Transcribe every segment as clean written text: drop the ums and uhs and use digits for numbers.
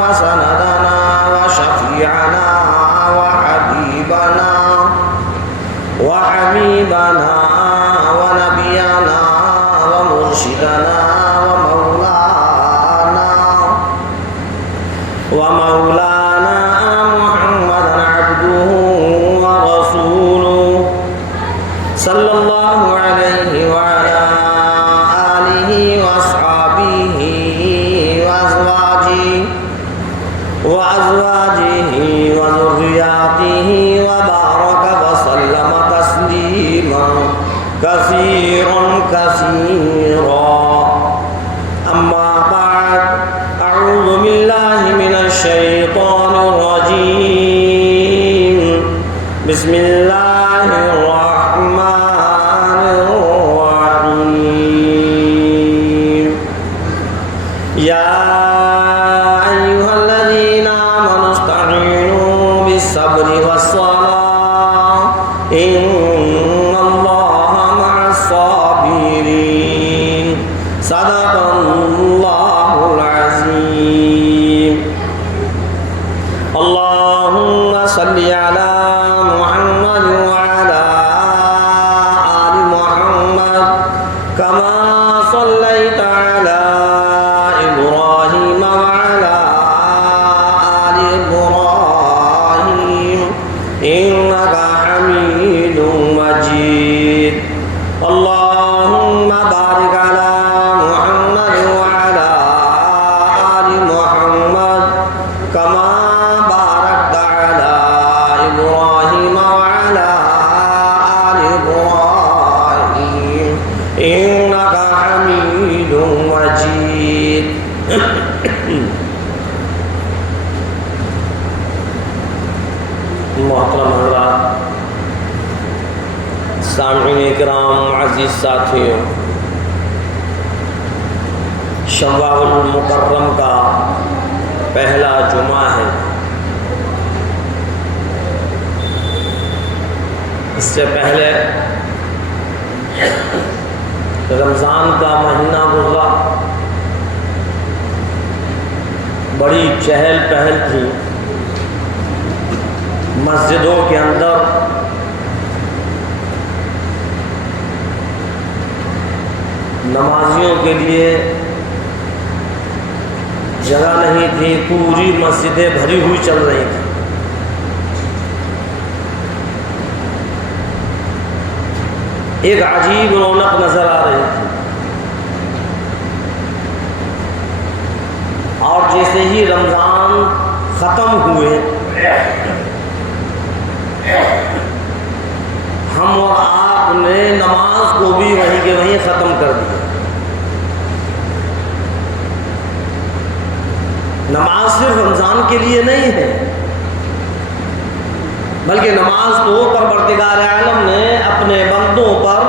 وسندنا وشفيعنا وحبيبنا ونبينا ومرشدنا ومولانا محمدا عبده ورسوله صلى الله عليه وعلى آله وأصحابه وأزواجه وذرياته وبارك وسلم تسليما كثيرا أما بعد أعوذ بالله من الشيطان الرجيم بسم الله الرحمن الرحيم يا أيها الذين آمنوا استعينوا بالصبر والصلاة إن الله مع الصابرين صدق الله العظيم اللهم صل على محمد وعلى آل محمد كما صليت على إبراهيم وعلى آل إبراهيم إنك حميد مجيد اللهم بارك على محمد وعلى آل محمد كما باركت على إبراهيم وعلى آل إبراهيم إنك حميد مجيد محترم حضرات، سامعین کرام، عزیز ساتھیوں، شوال المکرم کا پہلا جمعہ ہے۔ اس سے پہلے رمضان کا مہینہ گزرا، بڑی چہل پہل تھی مسجدوں کے اندر۔ نمازیوں کے لیے جگہ نہیں تھی، پوری مسجدیں بھری ہوئی چل رہی تھیں۔ ایک عجیب رونق نظر آ رہی تھی، اور جیسے ہی رمضان ختم ہوئے، ہم اور آپ نے نماز کو بھی وہیں کے وہیں ختم کر دیا۔ نماز صرف رمضان کے لیے نہیں ہے، بلکہ نماز تو پروردگار عالم نے اپنے بندوں پر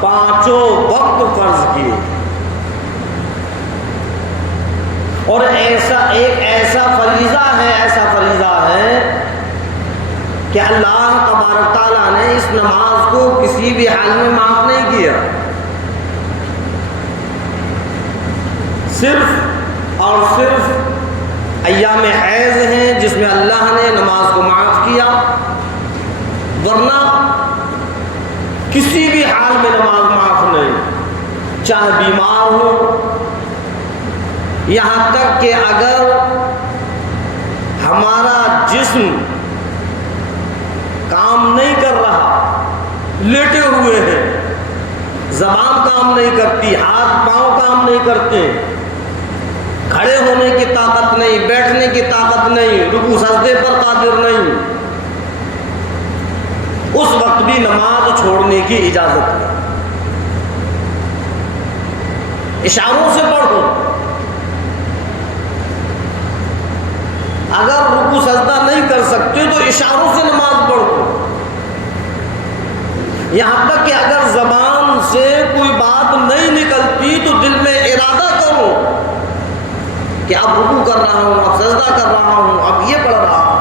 5 وقت فرض کیے، اور ایسا فریضہ ہے کہ اللہ تبارک تعالیٰ نے اس نماز کو کسی بھی حال میں معاف نہیں کیا۔ صرف اور صرف ایام حیض ہیں جس میں اللہ نے نماز کو معاف کیا، ورنہ کسی بھی حال میں نماز معاف نہیں، چاہے بیمار ہو، یہاں تک کہ اگر ہمارا جسم کام نہیں کر رہا، لیٹے ہوئے ہیں، زبان کام نہیں کرتی، ہاتھ پاؤں کام نہیں کرتے، کھڑے ہونے کی طاقت نہیں، بیٹھنے کی طاقت نہیں، رکوع سجدے پر قادر نہیں، اس وقت بھی نماز چھوڑنے کی اجازت ہے۔ اشاروں سے پڑھو، اگر رکوع سجدہ نہیں کر سکتے تو اشاروں سے نماز پڑھو۔ یہاں تک کہ اگر زبان سے کوئی بات نہیں نکلتی تو دل میں ارادہ کرو کہ اب رکوع کر رہا ہوں، اب سجدہ کر رہا ہوں، اب یہ پڑھ رہا ہوں۔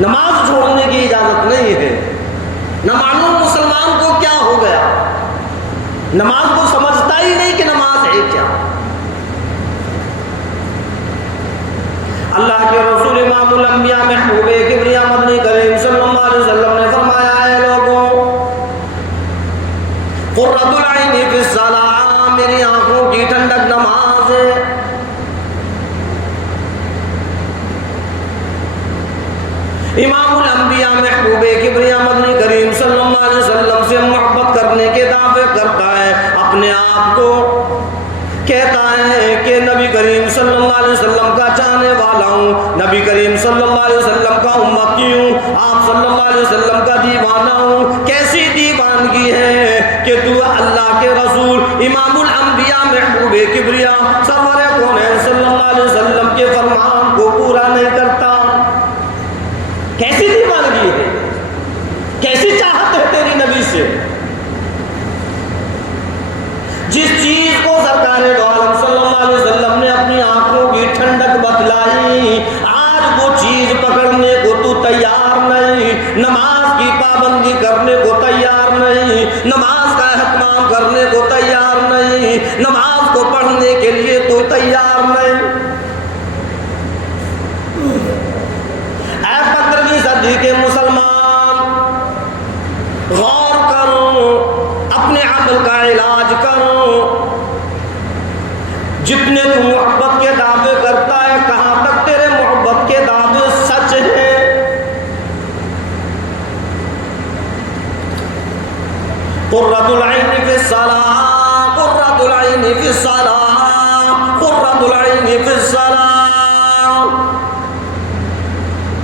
نماز چھوڑنے کی اجازت نہیں ہے۔ نہ معلوم مسلمان کو کیا ہو گیا، نماز کو سمجھتا ہی نہیں کہ نماز ہے کیا۔ الانبیاء محبوب کبریا مدنی کریم صلی اللہ علیہ وسلم نے فرمایا ہے لوگوں قرۃ العین فی الصلاۃ، میری آنکھوں کی ٹھنڈک نماز ہے۔ امام الانبیاء محبوب کبریا مدنی کریم صلی اللہ علیہ وسلم سے محبت کرنے کے دعوے کرتا ہے، اپنے آپ کو کہتا ہے کہ نبی کریم صلی اللہ علیہ وسلم کا چاہنے والا ہوں، نبی کریم صلی اللہ علیہ وسلم کا امتی ہوں، آپ صلی اللہ علیہ وسلم کا دیوانہ ہوں۔ کیسی دیوانگی ہے کہ تو اللہ کے رسول امام الانبیاء محبوب کبریا سرور کونین صلی اللہ علیہ وسلم کے فرمان کو پورا نہیں کرتا۔ کیسی دیوانگی ہے، کیسی چاہت ہے تیری نبی سے؟ جس چیز کو سرکار دو عالم صلی اللہ علیہ وسلم نے اپنی آنکھوں کی ٹھنڈک بتلائی، آج وہ چیز پکڑنے کو تو تیار نہیں، نماز کی پابندی کرنے کو تیار نہیں، نماز کا اہتمام کرنے کو تیار نہیں، نماز کو پڑھنے کے لیے تو تیار نہیں۔ اے 15ویں صدی کے مسلمان، غور کرو، اپنے عمل کا علاج کرو۔ جتنے تو محبت کے دعوے کرتا ہے، کہاں تک تیرے محبت کے دعوے سچ ہیں؟ قرۃ العین فی الصلاۃ، قرۃ العین فی الصلاۃ، قرۃ العین فی الصلاۃ۔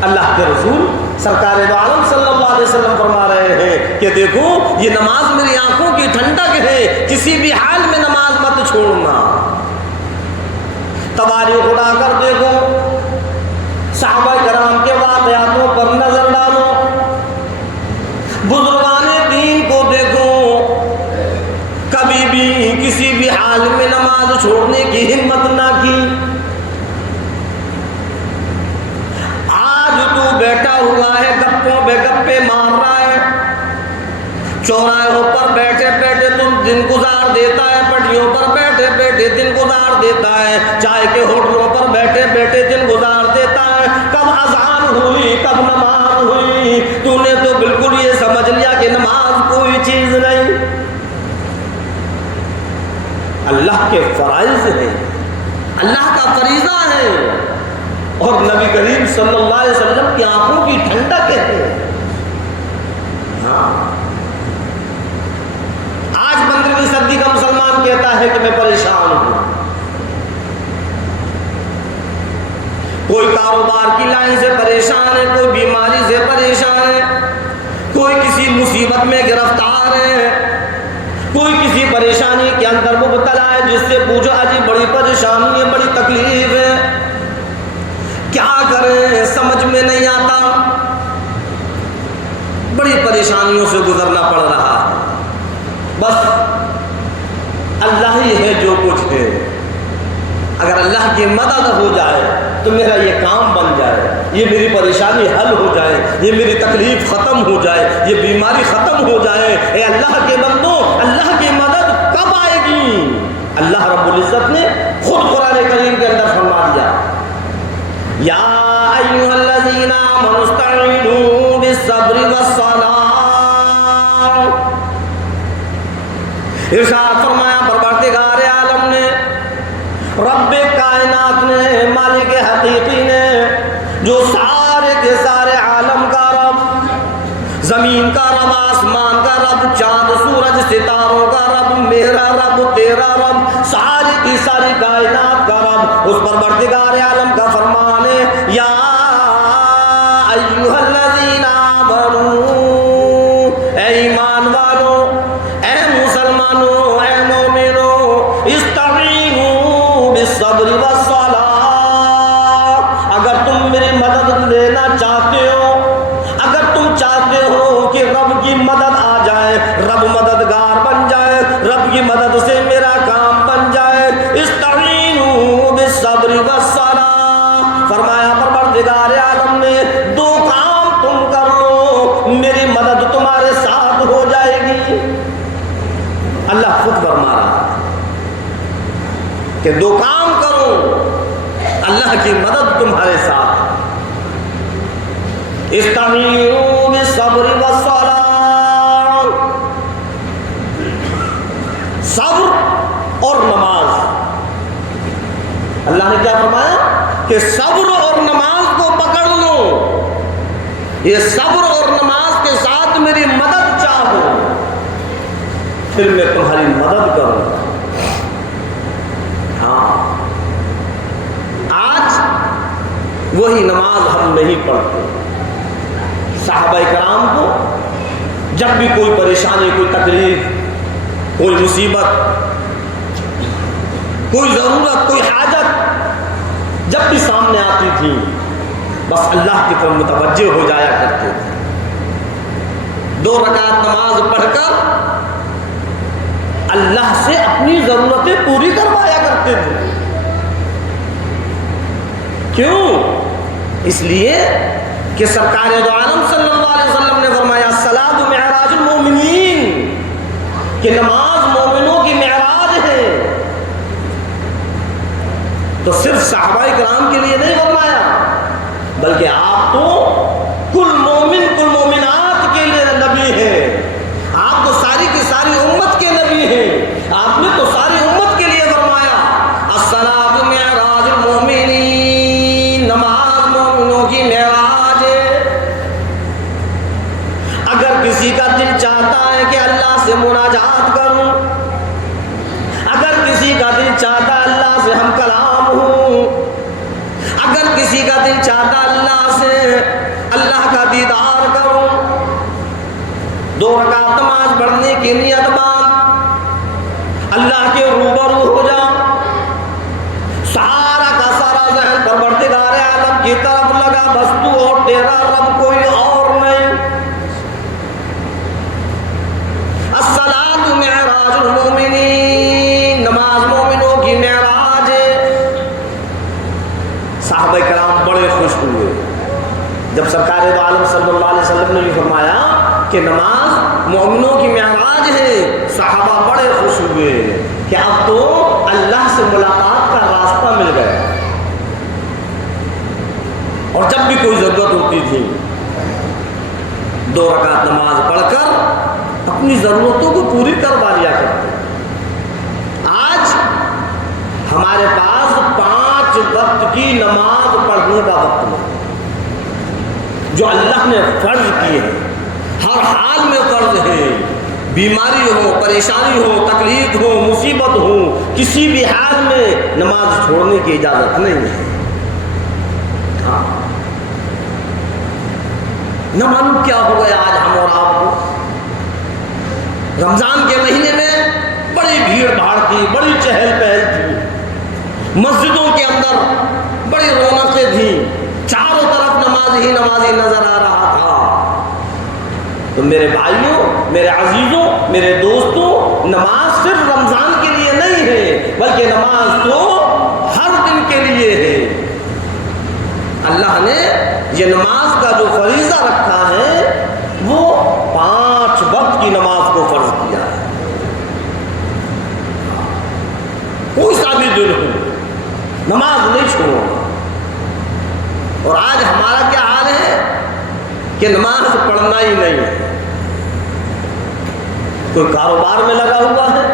اللہ کے رسول سرکار دو عالم صلی اللہ علیہ وسلم فرما رہے ہیں کہ دیکھو یہ نماز میری آنکھوں کی ٹھنڈک ہے، کسی بھی حال میں نماز مت چھوڑنا۔ تواریخ اٹھا کر دیکھو، صحابہ کرام کے واقعاتوں پر نظر ڈالو، بزرگان دین کو دیکھو، کبھی بھی کسی بھی حال میں نماز چھوڑنے کی ہمت نہ کی۔ بیٹھا ہوا ہے، گپوں پہ گپے مار رہا ہے، چوراہوں پر بیٹھے بیٹھے تم دن گزار دیتا ہے، پٹریوں پر بیٹھے بیٹھے دن گزار دیتا ہے، چائے کے ہوٹلوں پر بیٹھے بیٹھے دن گزار دیتا ہے۔ کب اذان ہوئی، کب نماز ہوئی، تو نے تو بالکل یہ سمجھ لیا کہ نماز کوئی چیز نہیں۔ اللہ کے فرائض ہیں، اللہ کا فریضہ ہے، اور نبی کریم صلی اللہ علیہ وسلم کی آنکھوں کی ٹھنڈک ہے۔ ہاں، آج 15ویں صدی کا مسلمان کہتا ہے کہ میں پریشان ہوں، کوئی کاروبار کی لائن سے پریشان ہے، کوئی بیماری سے پریشان ہے، کوئی کسی مصیبت میں گرفتار ہے، کوئی کسی پریشانی کے اندر مبتلا ہے، جس سے پوچھو اجی بڑی پریشانی ہے، بڑی تکلیف ہے، کیا کریں سمجھ میں نہیں آتا، بڑی پریشانیوں سے گزرنا پڑ رہا ہے، بس اللہ ہی ہے جو کچھ ہے، اگر اللہ کی مدد ہو جائے تو میرا یہ کام بن جائے، یہ میری پریشانی حل ہو جائے، یہ میری تکلیف ختم ہو جائے، یہ بیماری ختم ہو جائے۔ اے اللہ کے بندو، اللہ کی مدد کب آئے گی؟ اللہ رب العزت نے خود قرآن کریم کے اندر فرما دیا، یا ایھا الذین آمنوا استعینوا بالصبر والصلاۃ۔ ارشاد فرمایا پروردگار عالم نے، رب کائنات نے، مالک حقیقی نے، جو سارے کے سارے عالم کا رب، زمین کا رب، آسمان کا رب، چاند سورج ستاروں کا رب، میرا رب، تیرا رب، ساری کی ساری کائنات کا رب، اس پروردگار عالم کا فرمان ہے، یا ایھا الذین آمنوا، اے ایمان والو، اے مسلمانوں، اے مومنوں، استعینوا بالصبر والصلاۃ، اگر تم میری مدد لینا چاہتے ہو، اگر تم چاہتے ہو کہ رب کی مدد آ جائے، رب مددگار بن جائے، رب کی مدد سے میرا کام بن جائے، استعینوا بالصبر والصلاۃ، فرمایا پروردگار عالم نے دو کام تم کر لو، میری مدد تمہارے ساتھ ہو جائے گی۔ اللہ خود فرما رہا ہے کہ دو کام کرو، اللہ کی مدد تمہارے ساتھ۔ استعینوا بالصبر والصلاۃ، صبر اور نماز۔ اللہ نے کیا فرمایا کہ صبر اور نماز کو پکڑ لو، یہ صبر اور نماز کے ساتھ میری مدد چاہو، پھر میں تمہاری مدد کروں گا۔ ہاں، آج وہی نماز ہم نہیں پڑھتے۔ صحابہ کرام کو جب بھی کوئی پریشانی، کوئی تکلیف، کوئی مصیبت، کوئی ضرورت، کوئی حاجت جب بھی سامنے آتی تھی، بس اللہ کی طرف متوجہ ہو جایا کرتے تھے۔ 2 رکعت نماز پڑھ کر اللہ سے اپنی ضرورتیں پوری کروایا کرتے تھے۔ کیوں؟ اس لیے کہ سرکار دو عالم صلی اللہ علیہ وسلم نے فرمایا الصلاۃ معراج المومنین، کہ نماز مومنوں کی معراج ہے۔ تو صرف صحابہ کرام کے لیے نہیں فرمایا، بلکہ آپ تو کل مومن، کل مومنات کے لیے نبی ہیں۔ آپ تو ساری کی ساری امت کے نبی ہیں۔ آپ نے تو ساری امت کے لیے فرمایا الصلاۃ معراج المومنین، نماز مومنوں کی معراج ہے۔ اگر کسی کا دل چاہتا ہے کہ اللہ سے مناجات کروں، اگر کسی کا دل چاہتا ہے اللہ سے ہم کلام ہوں، اگر کسی کا دل چاہتا اللہ سے اللہ کا دیدار کروں، 2 رکعت نماز پڑھنے کی نیت باندھ اللہ کے روبرو ہو جا، سارا کا سارا ذہن پروردگار عالم کی طرف لگا، بس تو اور تیرا رب، کوئی اور نہیں۔ الصلاۃ معراج المومنین، نماز مومنوں کی معراج ہے۔ صحابہ کرام بڑے خوش ہوئے جب سرکار دو عالم صلی اللہ علیہ وسلم نے یہ فرمایا کہ نماز مومنوں کی معراج ہے۔ صحابہ بڑے خوش ہوئے کہ اب تو اللہ سے ملاقات کا راستہ مل گیا۔ اور جب بھی کوئی ضرورت ہوتی تھی 2 رکعت نماز پڑھ کر اپنی ضرورتوں کو پوری کروا لیا کرتے۔ آج ہمارے پاس 5 وقت کی نماز پڑھنے کا وقت ہے، جو اللہ نے فرض کی ہے، ہر حال میں فرض ہے۔ بیماری ہو، پریشانی ہو، تکلیف ہو، مصیبت ہو، کسی بھی حال میں نماز چھوڑنے کی اجازت نہیں ہے۔ ہاں، نہ معلوم کیا ہو گیا آج ہم اور آپ کو۔ رمضان کے مہینے میں بڑی بھیڑ بھاڑ تھی، بڑی چہل پہل تھی، مسجدوں کے اندر بڑی رونقیں تھیں، چاروں طرف نماز ہی نمازی نظر آ رہا تھا۔ تو میرے بھائیوں، میرے عزیزوں، میرے دوستوں، نماز صرف رمضان کے لیے نہیں ہے، بلکہ نماز تو ہر دن کے لیے ہے۔ اللہ نے یہ نماز کا جو فریضہ رکھا ہے وہ 5 وقت کی نماز کو فرض کیا ہے۔ کوئی سا بھی دن ہو، نماز نہیں چھوڑو۔ اور آج ہمارا کیا حال ہے کہ نماز پڑھنا ہی نہیں ہے۔ کوئی کاروبار میں لگا ہوا ہے،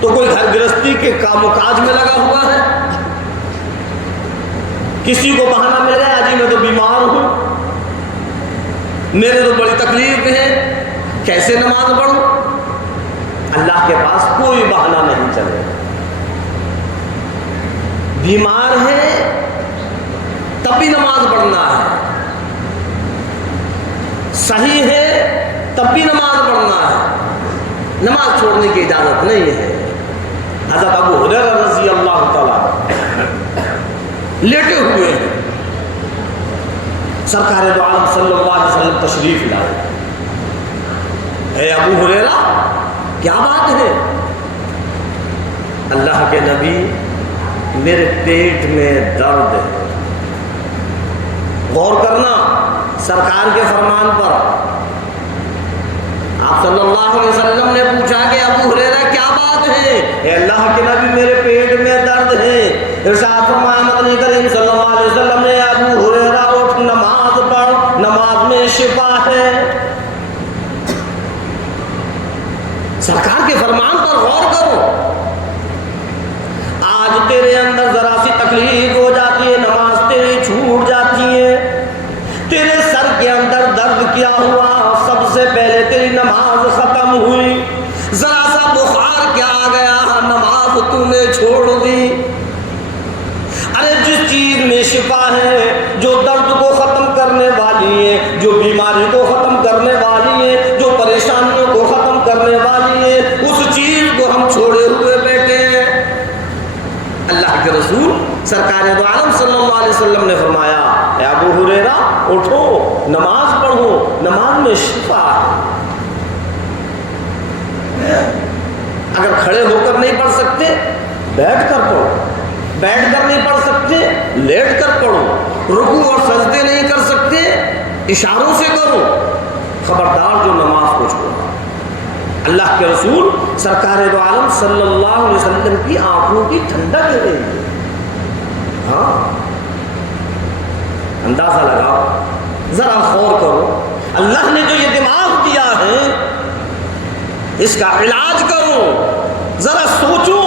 تو کوئی گھر گرہستی کے کام و کاج میں لگا ہوا ہے۔ کسی کو بہانہ مل گیا، جی میں تو بیمار ہوں، میرے تو بڑی تکلیف ہے، کیسے نماز پڑھوں؟ اللہ کے پاس کوئی بہانہ نہیں چلے۔ بیمار ہے تب بھی نماز پڑھنا ہے، صحیح ہے تب بھی نماز پڑھنا ہے، نماز چھوڑنے کی اجازت نہیں ہے۔ حضرت ابو ہریرہ رضی اللہ تعالیٰ لیٹے ہوئے ہیں، سرکار دو عالم صلی اللہ علیہ وسلم تشریف لائے۔ اے ابو ہریرہ کیا بات ہے؟ اللہ کے نبی میرے پیٹ میں درد ہے۔ غور کرنا سرکار کے فرمان پر۔ آپ صلی اللہ علیہ وسلم نے پوچھا کہ ابو ہریرہ کیا بات ہے؟ اے اللہ کے نبی میرے پیٹ میں درد ہے۔ ارشاد فرمایا نبی کریم صلی اللہ علیہ وسلم نے ابو ہریرہ اٹھ نماز پڑھ۔ ہے جو درد کو ختم کرنے والی ہے، جو بیماری کو ختم کرنے والی ہے، جو پریشانیوں کو ختم کرنے والی ہے، اس چیز کو ہم چھوڑے ہوئے بیٹھے ہیں۔ اللہ کے رسول سرکار دو عالم صلی اللہ علیہ وسلم نے فرمایا، اے ابو ہریرہ اٹھو، نماز پڑھو، نماز میں شفا ہے۔ اگر کھڑے ہو کر نہیں پڑھ سکتے بیٹھ کر پڑھو، بیٹھ کر نہیں پڑھ سکتے لیٹ کر پڑھو، رکوع اور سجدے نہیں کر سکتے اشاروں سے کرو، خبردار جو نماز کو چھوڑا۔ اللہ کے رسول سرکار دو عالم صلی اللہ علیہ وسلم کی آنکھوں کی ٹھنڈک لے گئی۔ ہاں اندازہ لگاؤ، ذرا غور کرو، اللہ نے جو یہ دماغ دیا ہے اس کا علاج کرو، ذرا سوچو،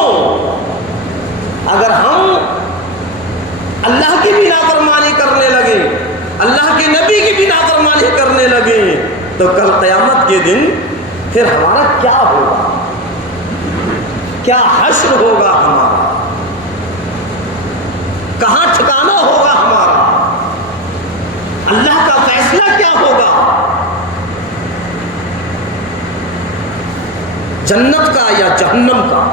اگر ہم اللہ کی بھی نافرمانی کرنے لگے، اللہ کے نبی کی بھی نافرمانی کرنے لگے تو کل قیامت کے دن پھر ہمارا کیا ہوگا، کیا حشر ہوگا ہمارا، کہاں ٹھکانہ ہوگا ہمارا، اللہ کا فیصلہ کیا ہوگا، جنت کا یا جہنم کا۔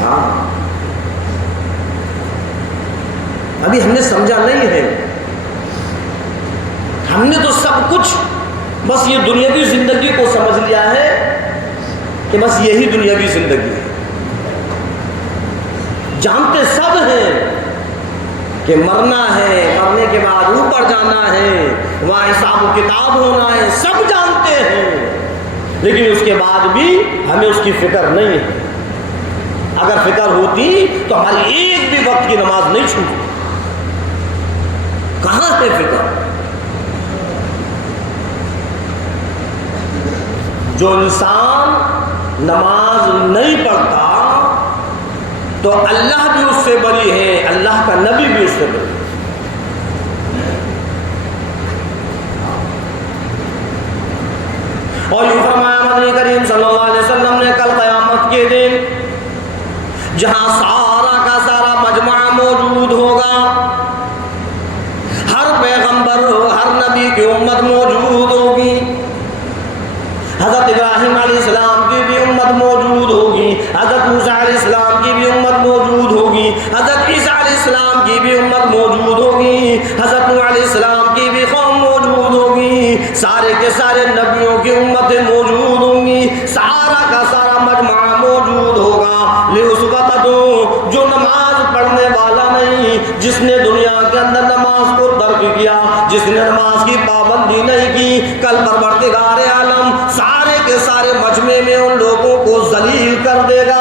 ہاں ابھی ہم نے سمجھا نہیں ہے، ہم نے تو سب کچھ بس یہ دنیاوی زندگی کو سمجھ لیا ہے کہ بس یہی دنیاوی زندگی ہے، جانتے سب ہیں کہ مرنا ہے، مرنے کے بعد اوپر جانا ہے، وہاں حساب و کتاب ہونا ہے، سب جانتے ہیں، لیکن اس کے بعد بھی ہمیں اس کی فکر نہیں ہے۔ اگر فکر ہوتی تو ہماری ایک بھی وقت کی نماز نہیں چھوٹی، کہاں ہے فکر؟ جو انسان نماز نہیں پڑھتا تو اللہ بھی اس سے بری ہے، اللہ کا نبی بھی اس سے بری ہے۔ اور یوں فرمایا مدنی کریم صلی اللہ علیہ وسلم نے، کل قیامت کے دن جہاں سارا کا سارا مجمع موجود ہوگا، ہر پیغمبر ہر نبی کی امت موجود ہوگی، حضرت ابراہیم علیہ السلام کی بھی امت موجود ہوگی، حضرت موسیٰ علیہ السلام کی بھی امت موجود ہوگی، حضرت عیسیٰ علیہ السلام کی بھی امت موجود ہوگی، حضرت نوح علیہ السلام کی بھی قوم موجود ہوگی، سارے کے سارے نبیوں کی امتیں موجود ہوں گی، سارا کا سارا مجمع موجود ہوگا۔ لِأُسْبَتَ جو نماز پڑھنے والا نہیں، جس نے دنیا کے اندر نماز کو ترک کیا، جس نے نماز کی پابندی نہیں کی، کل پروردگار عالم سارے کے سارے مجمع میں ان لوگوں کو ذلیل کر دے گا۔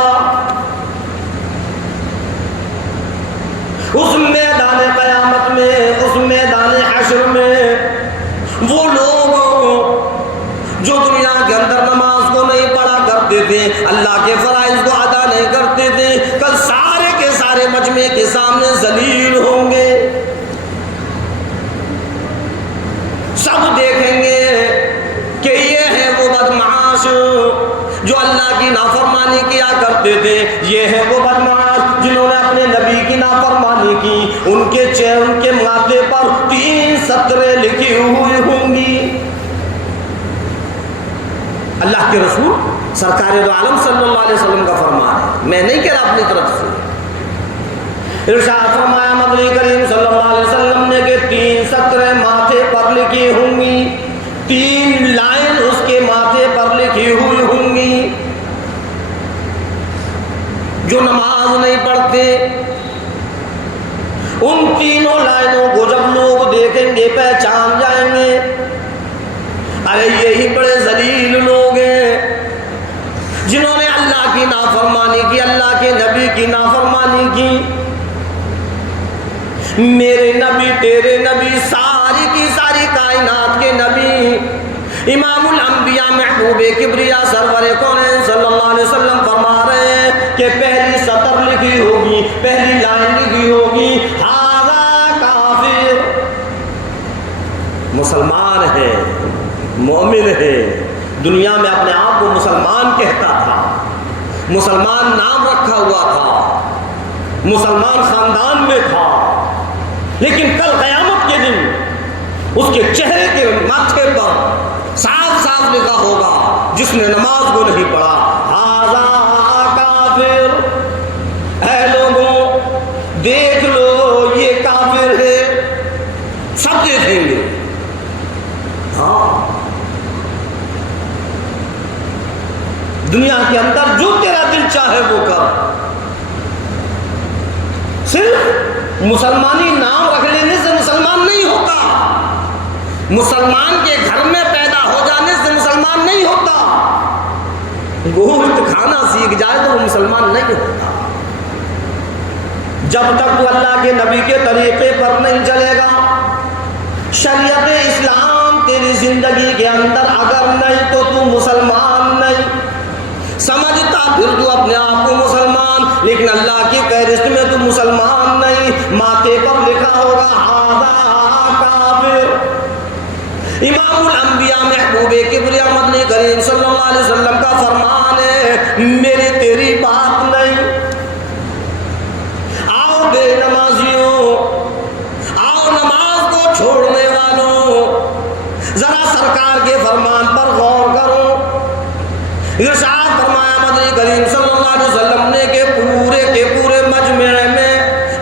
اس میدان قیامت میں، اس میدان حشر میں، وہ لوگ جو دنیا کے اندر نماز کو نہیں پڑھا کرتے تھے، اللہ کے فرائض کو ادا نہیں کرتے تھے، کل سارے کے سارے مجمع کے سامنے ذلیل ہوں گے۔ سب دیکھیں گے کہ یہ ہے وہ بدمعاش جو اللہ کی نافرمانی کیا کرتے تھے، یہ ہے وہ بدمعاش جنہوں نے اپنے نبی کی نافرمانی کی، ان کے ماتھے پر 3 سطریں لکھی ہوئی ہوں گی۔ اللہ کے رسول سرکار دو عالم صلی اللہ علیہ وسلم کا فرمان ہے، میں نہیں کہہ رہا اپنی طرف سے۔ ارشاد فرمایا مدنی کریم صلی اللہ علیہ وسلم نے کہ 3 سطریں ماتھے پر لکھی ہوں گی، 3 لائن اس کے ماتھے پر لکھی ہوئی ہوں گی۔ جو نماز نہیں پڑھتے ان 3 لائنوں کو جب لوگ دیکھیں گے پہچان جائیں گے، ارے یہی بڑے ذلیل لوگ ہیں جنہوں نے اللہ کی نافرمانی کی، اللہ کے نبی کی نافرمانی کی۔ میرے نبی، تیرے نبی، ساری کی ساری کائنات کے نبی، امام الانبیاء محبوب کبریا سرور کونین صلی اللہ علیہ وسلم فرما رہے ہیں کہ پہلی سطر لکھی ہوگی، پہلی لائن لکھی ہوگی، ھذا کافر، مسلمان ہے، مومن ہے، دنیا میں اپنے آپ کو مسلمان کہتا تھا، مسلمان نام رکھا ہوا تھا، مسلمان خاندان میں تھا، لیکن کل قیامت کے دن اس کے چہرے کے ماتھے پر صاف صاف لکھا ہوگا جس نے نماز کو نہیں پڑھا ھذا کافر، اے لوگوں دیکھ لو یہ کافر ہے، سب دیکھیں گے۔ ہاں دنیا کے اندر جو تیرا دل چاہے وہ کر، صرف مسلمانی نام رکھ لینے سے مسلمان نہیں ہوتا، مسلمان کے گھر میں پیدا ہو جانے سے مسلمان نہیں ہوتا، گوشت کھانا سیکھ جائے تو وہ مسلمان نہیں ہوتا۔ جب تک تو اللہ کے نبی کے طریقے پر نہیں چلے گا، شریعت اسلام تیری زندگی کے اندر اگر نہیں تو تو مسلمان نہیں۔ سمجھتا پھر تو اپنے آپ کو مسلمان، لیکن اللہ کی فہرست میں تو مسلمان نہیں، ماتھے پر لکھا ہوگا ھذا کافر۔ امام الانبیاء محبوب کبریا مدنی کریم صلی اللہ علیہ وسلم کا فرمان ہے میری تیری بات نہیں۔ آؤ بے نمازیوں، آؤ نماز کو چھوڑنے والوں، ذرا سرکار کے فرمان پر غور کرو۔ ارشاد فرمایا مدنی کریم صلی اللہ علیہ وسلم نے کہ پورے مجمع میں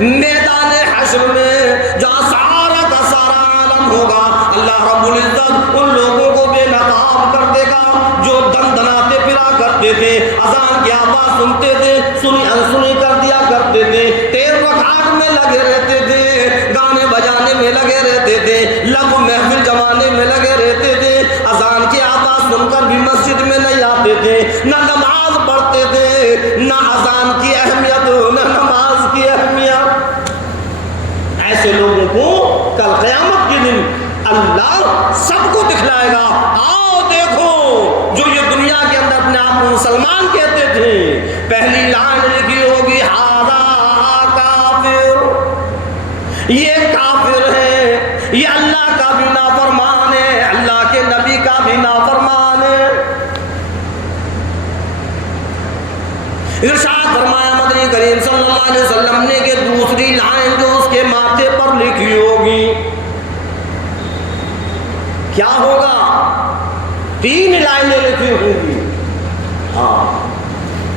میدان حشر میں جہاں سارا کا سارا عالم ہوگا، اللہ رب العزت ان لوگوں کو بے نقاب کر دے گا جو دندناتے پھرا کرتے تھے، اذان کی آواز سنتے تھے، سنی انسنی کر دیا کرتے تھے، 13 رکعات میں لگے رہتے تھے، گانے بجانے میں لگے رہتے تھے، لغو محفل جمانے میں لگے رہتے تھے، اذان کی آواز سن کر بھی مسجد میں نہیں آتے تھے، نہ نماز پڑھتے تھے، نہ اذان کی اہمیت نہ نماز کی اہمیت۔ ایسے لوگوں کو کل قیامت کے دن اللہ سب کو دکھلائے گا، آؤ دیکھو جو یہ دنیا کے اندر اپنے آپ کو مسلمان کہتے تھے، پہلی لائن لکھی ہوگی ھذا کافر، یہ کافر ہے، یہ اللہ کا بھی نافرمان ہے، اللہ کے نبی کا بھی نافرمان ہے۔ ارشاد فرمایا مدنی کریم صلی اللہ علیہ وسلم نے کہ دوسری لائن جو اس کے ماتھے پر لکھی ہوگی کیا ہوگا؟ 3 لائنیں لکھی ہوں گی۔ ہاں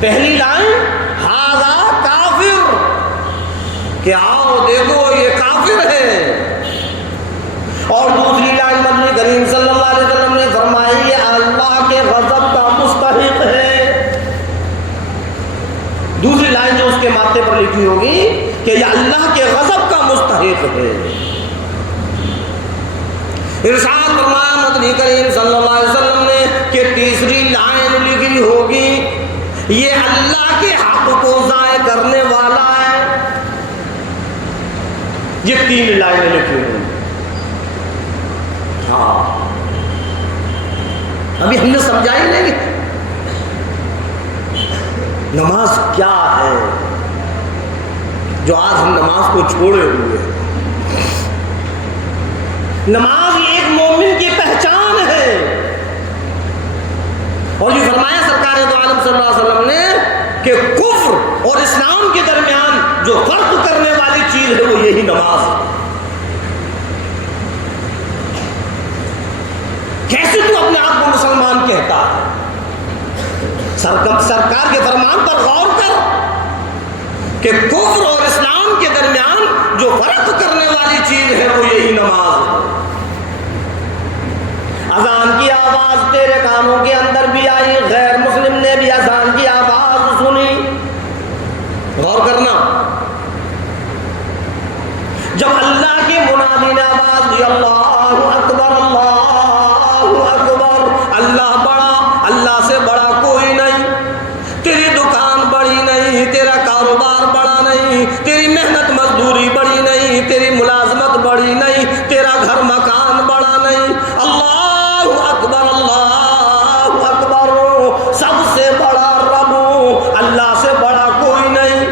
پہلی لائن ھذا کافر، کہ آؤ دیکھو یہ کافر ہے، اور دوسری لائن مدنی کریم صلی اللہ علیہ وسلم نے فرمائی یہ اللہ کے غضب کا مستحق ہے۔ دوسری لائن جو اس کے ماتھے پر لکھی ہوگی کہ یہ اللہ کے غضب کا مستحق ہے۔ ارشاد فرمایا مدنی کریم صلی اللہ علیہ وسلم نے کہ تیسری لائن لکھی ہوگی یہ اللہ کے حق کو ضائع کرنے والا ہے۔ یہ 3 لائنیں لکھی ہوئی۔ ہاں ابھی ہم نے سمجھائی نہیں نماز کیا ہے، جو آج ہم نماز کو چھوڑے ہوئے ہیں۔ نماز ایک مومن کی پہچان ہے، اور یہ فرمایا سرکار دو عالم صلی اللہ علیہ وسلم نے کہ کفر اور اسلام کے درمیان جو فرق کرنے والی چیز ہے وہ یہی نماز ہے۔ کیسے تو اپنے آپ کو مسلمان کہتا ہے؟ سرکار کے فرمان پر غور کر کہ کفر اور اسلام کے درمیان جو فرق کرنے والی چیز ہے وہ یہی نماز ہے۔ اذان کی آواز تیرے کانوں کے اندر بھی آئی، غیر مسلم نے بھی اذان کی آواز سنی۔ غور کرنا، جب اللہ کے منادی نے آواز دی اللہ اکبر اللہ اکبر، اللہ بڑا، اللہ سے بڑا کوئی نہیں، تیری دکان بڑی نہیں، تیرا کاروبار بڑا نہیں، تیری محنت مزدوری بڑی نہیں، تیری ملازمت بڑی نہیں، تیرا گھر مکان بڑا نہیں، اللہ اکبر اللہ اکبر، سب سے بڑا رب، اللہ سے بڑا کوئی نہیں۔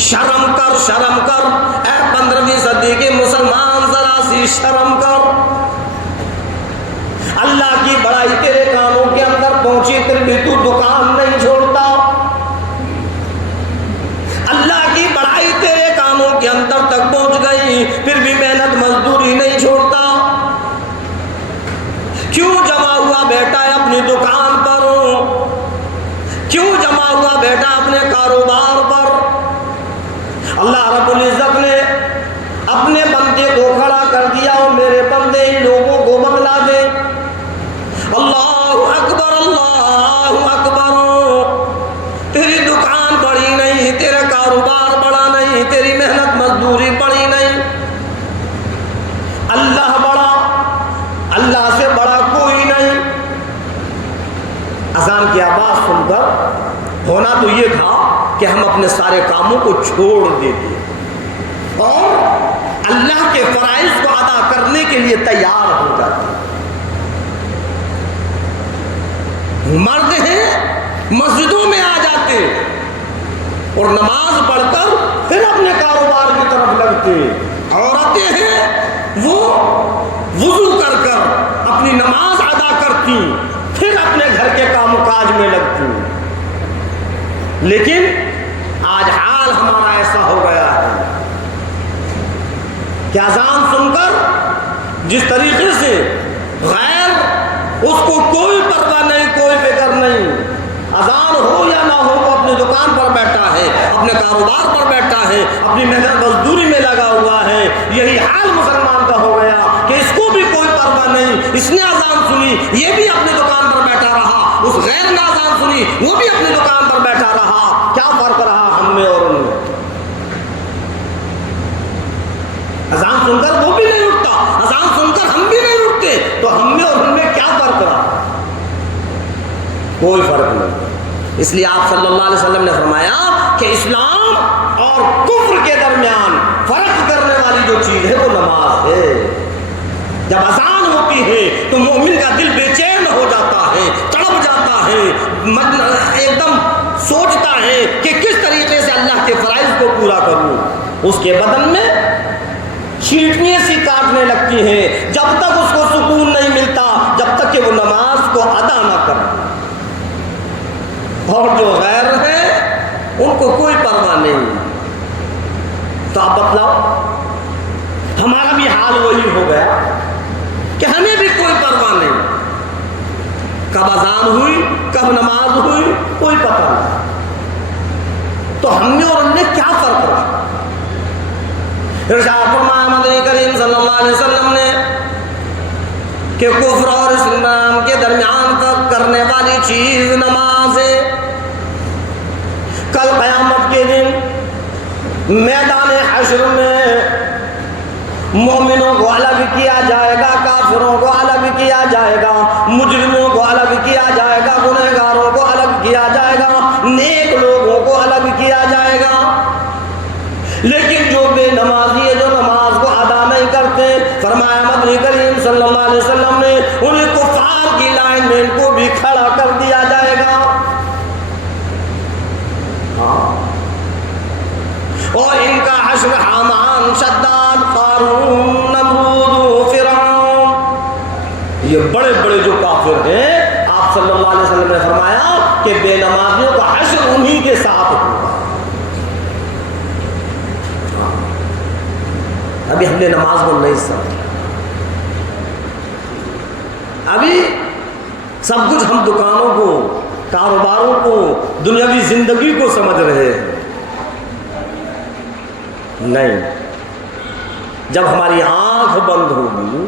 شرم کر، شرم کر، اے 15ویں صدی کے مسلمان ذرا سی شرم کر۔ اللہ کی بڑائی تیرے کانوں کے اندر پہنچی، پھر بھی تو دکان نہیں چھوڑتا۔ کاروبار پر اللہ رب العزت نے اپنے بندے کو کھڑا کر دیا اور میرے بندے ان لوگوں کو بتلا دے. اللہ اکبر اللہ اکبر. تیری دکان بڑی نہیں, تیرا کاروبار بڑا نہیں, تیری محنت مزدوری بڑی نہیں, اللہ بڑا, اللہ سے بڑا کوئی نہیں. اذان کی آواز سن کر ہونا تو یہ تھا کہ ہم اپنے سارے کاموں کو چھوڑ دیتے اور اللہ کے فرائض کو ادا کرنے کے لیے تیار ہو جاتے. مرد ہیں مسجدوں میں آ جاتے اور نماز پڑھ کر پھر اپنے کاروبار کی طرف لگتے. عورتیں ہیں وہ وضو کر کر اپنی نماز ادا کرتی پھر اپنے گھر کے کام کاج میں لگتی. لیکن آج حال ہمارا ایسا ہو گیا ہے کہ اذان سن کر جس طریقے سے غیر اس کو کوئی پرواہ نہیں, کوئی فکر نہیں, اذان ہو یا نہ ہو وہ اپنی دکان پر بیٹھا ہے, اپنے کاروبار پر بیٹھا ہے, اپنی محنت مزدوری میں لگا ہوا ہے. یہی حال مسلمان کا ہو گیا کہ اس کو بھی کوئی پرواہ نہیں. اس نے اذان سنی یہ بھی اپنی دکان پر بیٹھا رہا, اس غیر نے اذان سنی وہ بھی اپنی دکان پر بیٹھا رہا. کیا فرق رہا ہم میں اور ان میں؟ اذان سن کر وہ بھی نہیں اٹھتا, اذان سن کر ہم بھی نہیں اٹھتے, تو ہم میں اور ان میں کیا فرق رہا؟ کوئی فرق نہیں. اس لیے آپ صلی اللہ علیہ وسلم نے فرمایا کہ اسلام اور کفر کے درمیان فرق کرنے والی جو چیز ہے وہ نماز ہے. جب اذان ہوتی ہے تو مومن کا دل بے چین ہو جاتا ہے, تڑپ جاتا ہے, ایک دم سوچتا ہے کہ کس طریقے سے اللہ کے فرائض کو پورا کروں. اس کے بدن میں چیٹنیاں سی کاٹنے لگتی ہیں جب تک اس کو سکون نہیں ملتا, جب تک کہ وہ نماز کو ادا نہ کرے. اور جو غیر ہیں ان کو کوئی پرواہ نہیں. تو آپ بتلاؤ, ہمارا بھی حال وہی ہو گیا کہ ہمیں بھی کوئی پرواہ نہیں. کب اذان ہوئی, کب نماز ہوئی, کوئی پتہ نہیں. تو ہم نے اور ان میں کیا فرق رہا؟ ارشاد فرمایا مدنی کریم صلی اللہ علیہ وسلم نے کہ کفر اور اسلام کے درمیان فرق کرنے والی چیز نماز ہے. کل قیامت کے دن میدان حشر میں مومنوں کو الگ کیا جائے گا, کافروں کو الگ کیا جائے گا, مجرموں کو الگ کیا جائے گا, گنہگاروں کو الگ کیا جائے گا, نیک لوگوں کو الگ کیا جائے گا. لیکن جو بے نمازی ہے, جو نماز کو ادا نہیں کرتے, فرمایا مدنی کریم صلی اللہ علیہ وسلم نے انہیں کفار کی لائن میں ان کو بھی کھڑا کر دیا جائے گا. اور ان کا حشر حامان, شداد, قارون, نمرود, فرعون, یہ بڑے بڑے جو کافر ہیں, آپ صلی اللہ علیہ وسلم نے فرمایا کہ بے نمازیوں کا حشر انہی کے ساتھ ہوگا. ابھی ہم نے نماز کو نہیں سمجھا, ابھی سب کچھ ہم دکانوں کو, کاروباروں کو, دنیاوی زندگی کو سمجھ رہے ہیں. نہیں, جب ہماری آنکھ بند ہوگی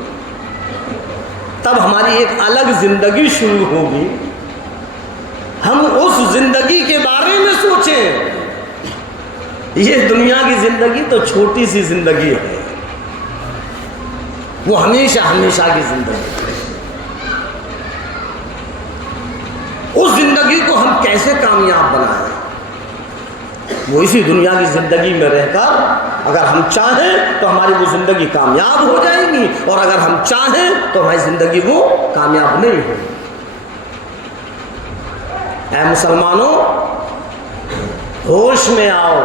تب ہماری ایک الگ زندگی شروع ہوگی. ہم اس زندگی کے بارے میں سوچیں. یہ دنیا کی زندگی تو چھوٹی سی زندگی ہے, وہ ہمیشہ ہمیشہ کی زندگی ہے. اس زندگی کو ہم کیسے کامیاب بنائیں؟ وہ اسی دنیا کی زندگی میں رہ کر اگر ہم چاہیں تو ہماری وہ زندگی کامیاب ہو جائے گی, اور اگر ہم چاہیں تو ہماری زندگی وہ کامیاب نہیں ہوگی. اے مسلمانوں, ہوش میں آؤ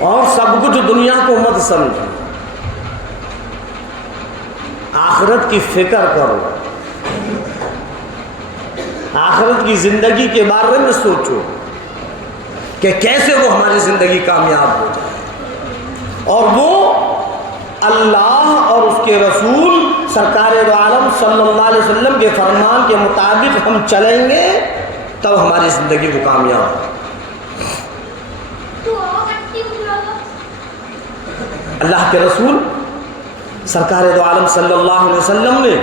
اور سب کچھ دنیا کو مت سمجھو, آخرت کی فکر کرو, آخرت کی زندگی کے بارے میں سوچو کہ کیسے وہ ہماری زندگی کامیاب ہو جائے. اور وہ اللہ اور اس کے رسول سرکار دو عالم صلی اللہ علیہ وسلم کے فرمان کے مطابق ہم چلیں گے تب ہماری زندگی کو کامیاب ہو. اللہ کے رسول سرکار دو عالم صلی اللہ علیہ وسلم نے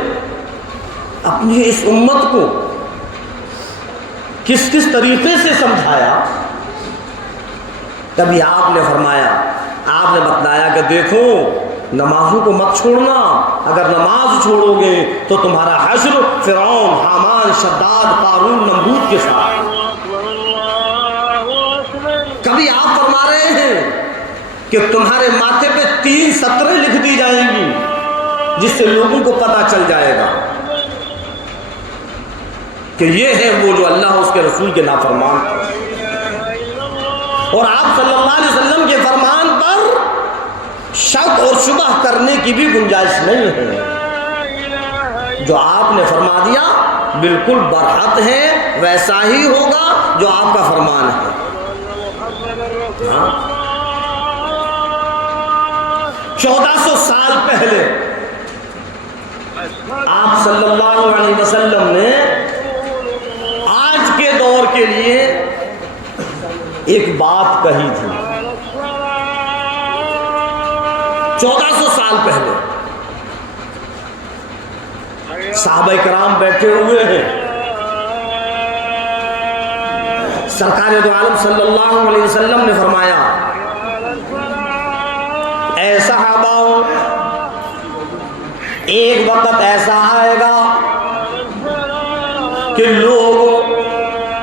اپنی اس امت کو کس کس طریقے سے سمجھایا. کبھی آپ نے فرمایا، آپ نے بتلایا کہ دیکھو نمازوں کو مت چھوڑنا، اگر نماز چھوڑو گے تو تمہارا حشر فرعون، حامان، شداد، قارون، نمرود کے ساتھ. کبھی آپ فرما رہے ہیں کہ تمہارے ماتھے پہ 3 سطریں لکھ دی جائیں گی جس سے لوگوں کو پتہ چل جائے گا کہ یہ ہے وہ جو اللہ اس کے رسول کے نافرمان تھے. اور آپ صلی اللہ علیہ وسلم کے فرمان پر شک اور شبہ کرنے کی بھی گنجائش نہیں ہے. جو آپ نے فرما دیا بالکل برحق ہے، ویسا ہی ہوگا جو آپ کا فرمان ہے. 1400 سال پہلے آپ صلی اللہ علیہ وسلم نے آج کے دور کے لیے ایک بات کہی تھی. 1400 سال پہلے صحابہ کرام بیٹھے ہوئے ہیں. سرکار دو عالم صلی اللہ علیہ وسلم نے فرمایا، اے صحابہ، ایک وقت ایسا آئے گا کہ لوگ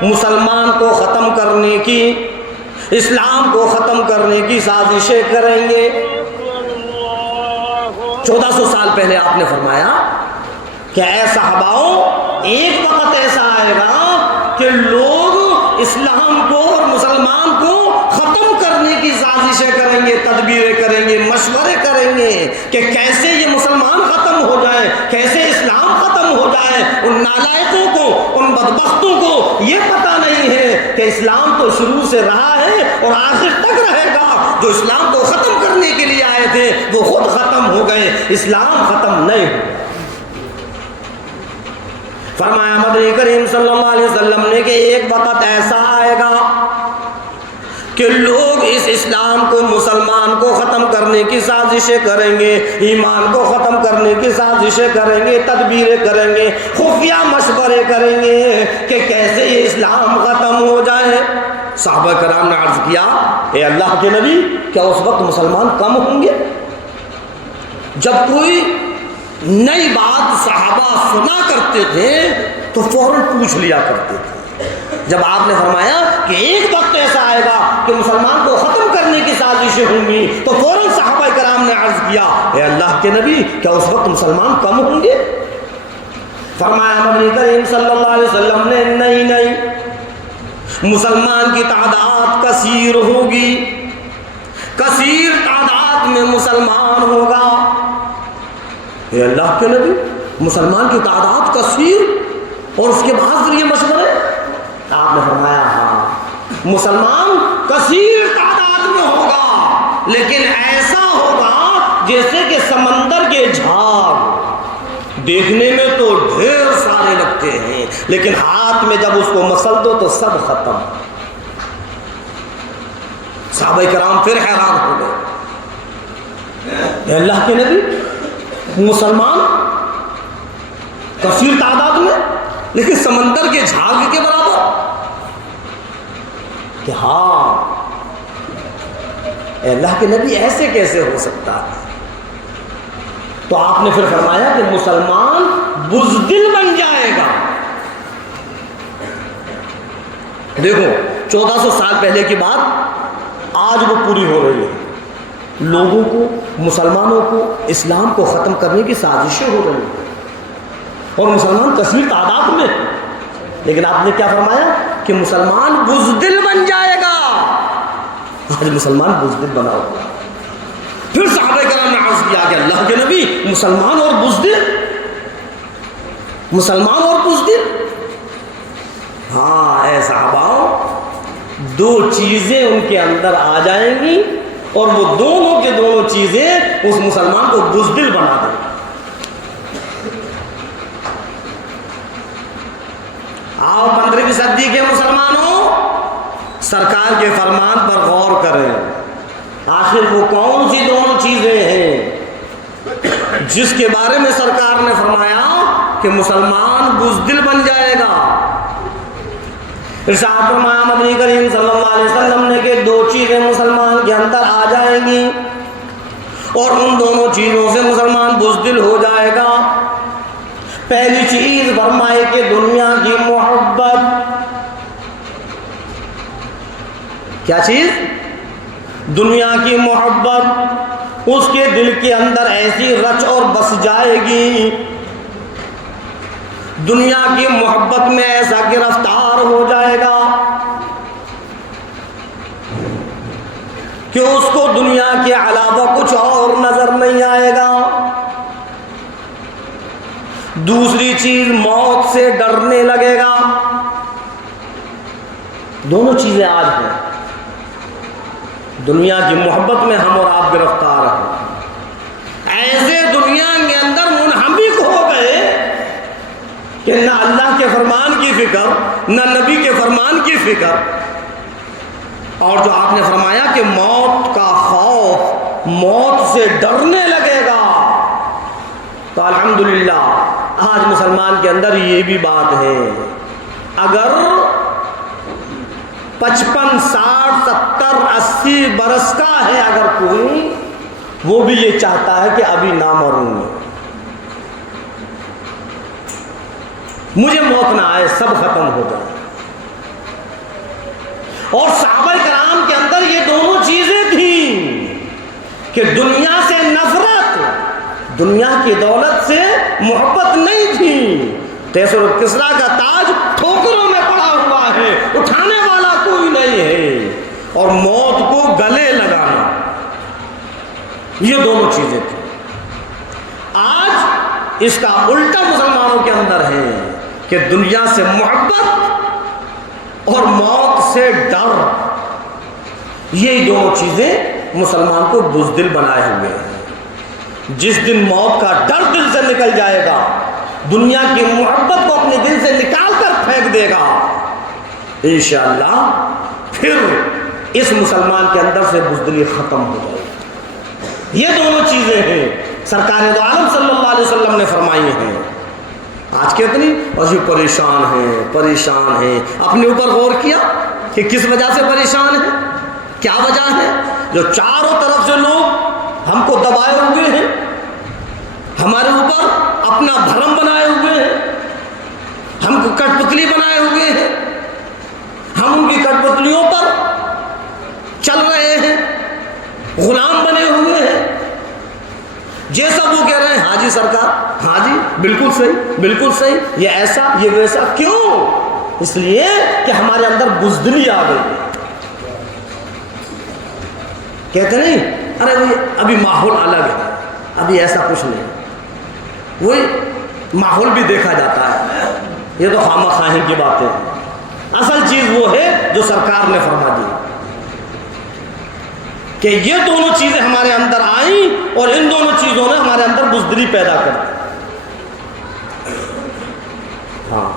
مسلمان کو ختم کرنے کی، اسلام کو ختم کرنے کی سازشیں کریں گے. 1400 سال پہلے آپ نے فرمایا کہ اے صحاباؤں، ایک وقت ایسا آئے گا کہ لوگ اسلام کو اور مسلمان کو ختم کرنے کی سازشیں کریں گے، تدبیریں کریں گے، مشورے کریں گے کہ کیسے یہ مسلمان ختم ہو جائے، کیسے اسلام ختم ہو جائے. ان نالائقوں کو، ان بدبختوں کو یہ پتہ نہیں ہے کہ اسلام تو شروع سے رہا ہے اور آخر تک رہے گا. جو اسلام کو ختم کرنے کے لیے آئے تھے وہ خود ختم ہو گئے، اسلام ختم نہیں ہوا. فرمایا مدنی کریم صلی اللہ علیہ وسلم نے کہ ایک وقت ایسا آئے گا کہ لوگ اس اسلام کو، مسلمان کو ختم کرنے کی سازشیں کریں گے، ایمان کو ختم کرنے کی سازشیں کریں گے، تدبیریں کریں گے، خفیہ مشورے کریں گے کہ کیسے یہ اسلام ختم ہو جائے. صحابہ کرام نے عرض کیا، اے اللہ کے نبی، کیا اس وقت مسلمان کم ہوں گے؟ جب کوئی نئی بات صحابہ سنا کرتے تھے تو فوراً پوچھ لیا کرتے تھے. جب آپ نے فرمایا کہ ایک وقت ایسا آئے گا کہ مسلمان کو ختم کرنے کی سازشیں ہوں گی تو فوراً صحابہ کرام نے عرض کیا، اے اللہ کے نبی، کیا اس وقت مسلمان کم ہوں گے؟ فرمایا نبی کریم صلی اللہ علیہ وسلم نے، نہیں، مسلمان کی تعداد کثیر ہوگی، کثیر تعداد میں مسلمان ہوگا. اے اللہ کے نبی، مسلمان کی تعداد کثیر اور اس کے بعد پھر یہ مشورے؟ آپ نے فرمایا ہاں، مسلمان کثیر تعداد میں ہوگا، لیکن ایسا ہوگا جیسے کہ سمندر کے جھاگ، دیکھنے میں تو ڈھیر سارے لگتے ہیں لیکن ہاتھ میں جب اس کو مسل دو تو سب ختم. صحابہ کرام پھر حیران ہو گئے، اے اللہ کے نبی، مسلمان کثیر تعداد میں لیکن سمندر کے جھاگ کے برابر؟ کہ ہاں اے اللہ کے نبی، ایسے کیسے ہو سکتا ہے؟ تو آپ نے پھر فرمایا کہ مسلمان بزدل بن جائے گا. دیکھو 1400 سال پہلے کی بات آج وہ پوری ہو رہی ہے. لوگوں کو، مسلمانوں کو اسلام کو ختم کرنے کی سازشیں ہو رہی ہیں اور مسلمان کثیر تعداد میں، لیکن آپ نے کیا فرمایا کہ مسلمان بزدل بن جائے گا. آج مسلمان بزدل بنا ہوا. پھر صحابہ کرام نے عرض کیا کہ اللہ کے نبی، مسلمان اور بزدل، مسلمان اور بزدل؟ ہاں اے صحابہ، دو چیزیں ان کے اندر آ جائیں گی اور وہ دونوں کے دونوں چیزیں اس مسلمان کو بزدل بنا دیں. آؤ 15ویں صدی کے مسلمانوں، سرکار کے فرمان پر غور کریں. آخر وہ کون سی دونوں چیزیں ہیں جس کے بارے میں سرکار نے فرمایا کہ مسلمان بزدل بن جائے گا۔ ارشاد فرمایا نبی کریم صلی اللہ علیہ وسلم نے کہ دو چیزیں مسلمان کے اندر آ جائیں گی اور ان دونوں چیزوں سے مسلمان بزدل ہو جائے گا۔ پہلی چیز فرمائے کہ دنیا کی محبت۔ کیا چیز؟ دنیا کی محبت اس کے دل کے اندر ایسی رچ اور بس جائے گی، دنیا کی محبت میں ایسا گرفتار ہو جائے گا کہ اس کو دنیا کے علاوہ کچھ اور نظر نہیں آئے گا۔ دوسری چیز موت سے ڈرنے لگے گا۔ دونوں چیزیں آج ہیں۔ دنیا کی محبت میں ہم اور آپ گرفتار ہیں، ایسے دنیا کے اندر منہمک ہو گئے کہ نہ اللہ کے فرمان کی فکر، نہ نبی کے فرمان کی فکر، اور جو آپ نے فرمایا کہ موت کا خوف، موت سے ڈرنے لگے گا، تو الحمدللہ آج مسلمان کے اندر یہ بھی بات ہے۔ اگر 55 60 70 80 برس کا ہے اگر کوئی، وہ بھی یہ چاہتا ہے کہ ابھی نہ مروں، مجھے موت نہ آئے، سب ختم ہو جائے۔ اور صحابہ کرام کے اندر یہ دونوں چیزیں تھیں کہ دنیا سے نفرت، دنیا کی دولت سے محبت نہیں تھی۔ کیسر و کسریٰ کا تاج ٹھوکروں میں پڑا ہوا ہے، اٹھانے والا کوئی نہیں ہے، اور موت کو گلے لگانا، یہ دونوں چیزیں تھیں۔ آج اس کا الٹا مسلمانوں کے اندر ہے کہ دنیا سے محبت اور موت سے ڈر، یہ دونوں چیزیں مسلمان کو بزدل بنائے ہوئے ہیں۔ جس دن موت کا ڈر دل سے نکل جائے گا، دنیا کی محبت کو اپنے دل سے نکال کر پھینک دے گا، انشاءاللہ پھر اس مسلمان کے اندر سے بزدلی ختم ہو جائے گی۔ یہ دونوں چیزیں ہیں سرکار دو عالم صلی اللہ علیہ وسلم نے فرمائی ہیں۔ آج کتنی عجیب پریشان ہیں۔ اپنے اوپر غور کیا کہ کس وجہ سے پریشان ہیں، کیا وجہ ہے؟ جو چاروں طرف سے لوگ ہم کو دبائے ہوئے ہیں، ہمارے اوپر اپنا بھرم بنائے ہوئے ہیں، ہم کو کٹ پتلی بنائے ہوئے ہیں، ہم ان کی کٹ پتلیوں پر چل رہے ہیں، غلام بنے ہوئے ہیں۔ جیسا وہ کہہ رہے ہیں، ہاں جی سرکار، ہاں جی بالکل صحیح، بالکل صحیح، یہ ایسا یہ ویسا۔ کیوں؟ اس لیے کہ ہمارے اندر بزدلی آ گئی۔ کہتے نہیں ارے ابھی ماحول الگ ہے، ابھی ایسا کچھ نہیں، وہی ماحول بھی دیکھا جاتا ہے، یہ تو خامہ خواہی کی باتیں ہیں۔ اصل چیز وہ ہے جو سرکار نے فرما دی کہ یہ دونوں چیزیں ہمارے اندر آئیں اور ان دونوں چیزوں نے ہمارے اندر بزدلی پیدا کر دی۔ ہاں،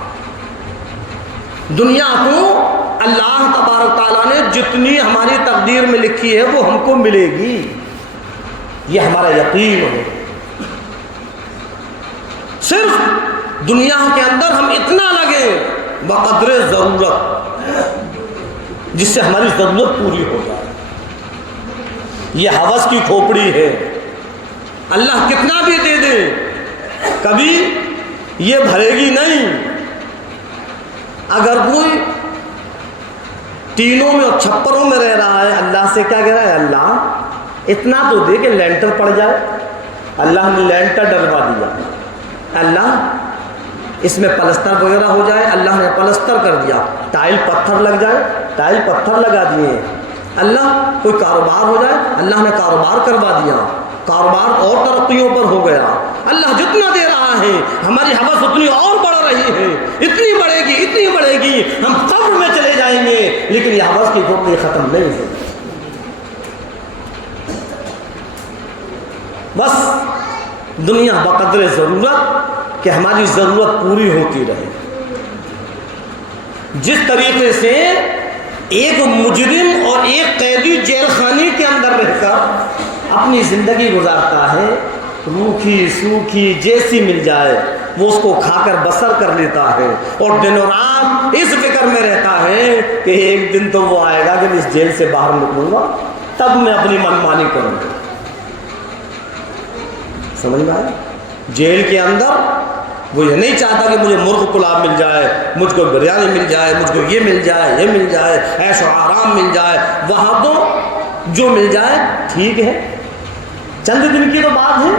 دنیا کو اللہ تبارک تعالیٰ نے جتنی ہماری تقدیر میں لکھی ہے وہ ہم کو ملے گی، یہ ہمارا یقین ہے۔ صرف دنیا کے اندر ہم اتنا لگے بقدر ضرورت، جس سے ہماری ضرورت پوری ہو جائے۔ یہ ہوس کی کھوپڑی ہے، اللہ کتنا بھی دے دے کبھی یہ بھرے گی نہیں۔ اگر کوئی ٹینوں میں اور چھپروں میں رہ رہا ہے، اللہ سے کیا کہہ رہا ہے؟ اللہ اتنا تو دے کہ لینٹر پڑ جائے۔ اللہ نے لینٹر ڈلوا دیا، اللہ اس میں پلستر وغیرہ ہو جائے، اللہ نے پلستر کر دیا۔ ٹائل پتھر لگ جائے، ٹائل پتھر لگا دیے۔ اللہ کوئی کاروبار ہو جائے، اللہ نے کاروبار کروا دیا، کاروبار اور ترقیوں پر ہو گیا۔ اللہ جتنا دے رہا ہے ہماری ہوس اتنی اور بڑھ رہی ہے، اتنی بڑھے گی، اتنی بڑھے گی، ہم قبر میں چلے جائیں گے لیکن یہ ہوس کی کھوپڑی ختم نہیں ہوگی۔ بس دنیا بقدر ضرورت کہ ہماری ضرورت پوری ہوتی رہے۔ جس طریقے سے ایک مجرم اور ایک قیدی جیل خانے کے اندر رہ کر اپنی زندگی گزارتا ہے، روکھی سوکھی جیسی مل جائے وہ اس کو کھا کر بسر کر لیتا ہے، اور دن و رات اس فکر میں رہتا ہے کہ ایک دن تو وہ آئے گا کہ میں اس جیل سے باہر نکلوں گا، تب میں اپنی منمانی کروں گا۔ سمجھ میں آیا؟ جیل کے اندر وہ یہ نہیں چاہتا کہ مجھے مرغ پلاؤ مل جائے، مجھ کو بریانی مل جائے، مجھ کو یہ مل جائے، یہ مل جائے، عیش و آرام مل جائے۔ وہاں تو جو مل جائے ٹھیک ہے، چند دن کی تو بات ہے،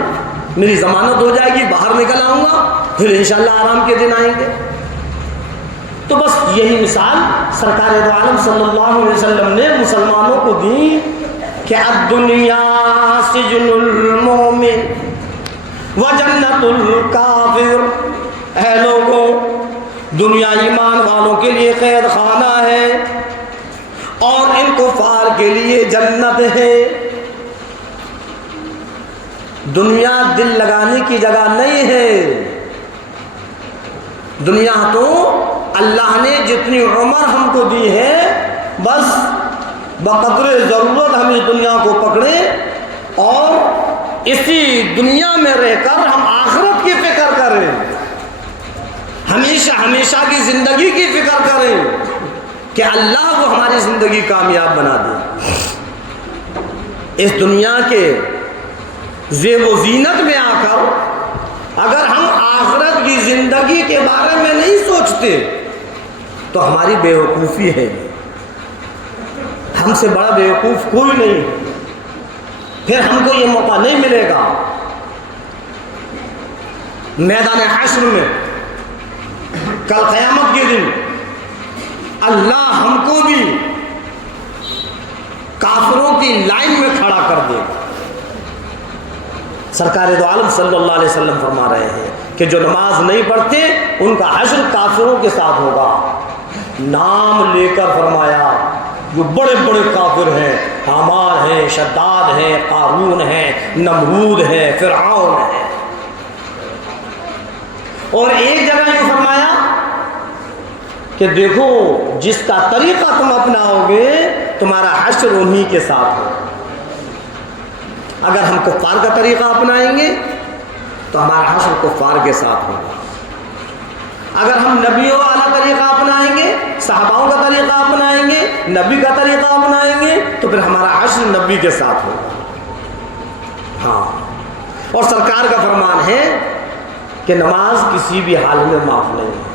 میری ضمانت ہو جائے گی، باہر نکل آؤں گا، پھر انشاءاللہ آرام کے دن آئیں گے۔ تو بس یہی مثال سرکار دو عالم صلی اللہ علیہ وسلم نے مسلمانوں کو دی کہ الدنیا سجن المومن وجنت الکافر، اے لوگوں دنیا ایمان والوں کے لیے قید خانہ ہے اور ان کفار کے لیے جنت ہے۔ دنیا دل لگانے کی جگہ نہیں ہے، دنیا تو اللہ نے جتنی عمر ہم کو دی ہے بس بقدر ضرورت ہم اس دنیا کو پکڑیں اور اسی دنیا میں رہ کر ہم آخرت کی فکر کریں، ہمیشہ ہمیشہ کی زندگی کی فکر کریں کہ اللہ وہ ہماری زندگی کامیاب بنا دے۔ اس دنیا کے زیب و زینت میں آ کر اگر ہم آخرت کی زندگی کے بارے میں نہیں سوچتے تو ہماری بے وقوفی ہے، ہم سے بڑا بے وقوف کوئی نہیں، پھر ہم کو یہ موقع نہیں ملے گا میدان حشر میں، کل قیامت کے دن اللہ ہم کو بھی کافروں کی لائن میں کھڑا کر دے گا۔ سرکار دو عالم صلی اللہ علیہ وسلم فرما رہے ہیں کہ جو نماز نہیں پڑھتے ان کا حشر کافروں کے ساتھ ہوگا، نام لے کر فرمایا جو بڑے بڑے کافر ہیں، حامان ہیں، شداد ہیں، قارون ہیں، نمرود ہیں، فرعون ہیں۔ اور ایک جگہ یہ فرمایا کہ دیکھو جس کا طریقہ تم اپناؤ گے تمہارا حشر انہی کے ساتھ ہو۔ اگر ہم کفار کا طریقہ اپنائیں گے تو ہمارا حشر کفار کے ساتھ ہوگا، اگر ہم نبیوں والا طریقہ اپنائیں گے، صحاباؤں کا طریقہ اپنائیں گے، نبی کا طریقہ اپنائیں گے تو پھر ہمارا حشر نبی کے ساتھ ہوگا۔ ہاں، اور سرکار کا فرمان ہے کہ نماز کسی بھی حال میں معاف نہیں ہے۔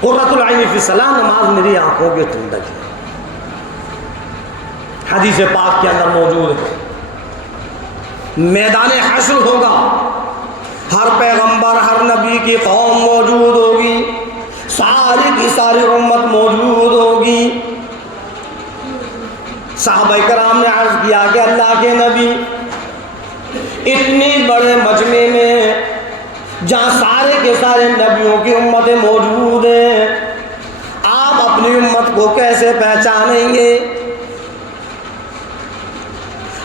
قرۃ العین فی الصلاۃ، نماز میری آنکھوں کی ٹھنڈک ہے، حدیث پاک کے اندر موجود ہے۔ میدان حشر ہوگا، ہر پیغمبر ہر نبی کی قوم موجود ہوگی، ساری کی ساری امت موجود ہوگی۔ صحابہ کرام نے عرض کیا کہ اللہ کے نبی اتنی بڑے مجمع میں جہاں سارے کے سارے نبیوں کی امتیں موجود ہیں، آپ اپنی امت کو کیسے پہچانیں گے؟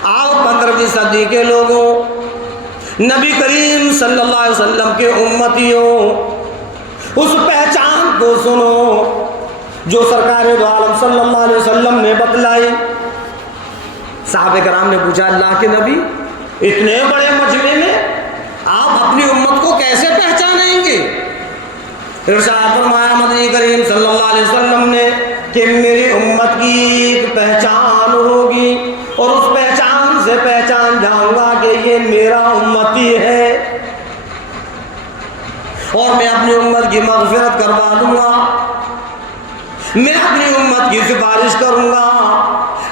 آپ 15ویں صدی کے لوگوں، نبی کریم صلی اللہ علیہ وسلم کے امتیوں، اس پہچان کو سنو جو سرکار دو عالم صلی اللہ علیہ وسلم نے بتلائی۔ صحابہ کرام نے پوچھا اللہ کے نبی اتنے بڑے مجمع میں آپ اپنی امت کو کیسے پہچانیں گے؟ ارشاد فرمایا مدنی کریم صلی اللہ علیہ وسلم نے کہ میری امت کی ایک پہچان ہوگی اور اس پہچان سے پہچان جاؤں گا کہ یہ میرا امتی ہے، اور میں اپنی امت کی مغفرت کروا دوں گا، میں اپنی امت کی سفارش کروں گا،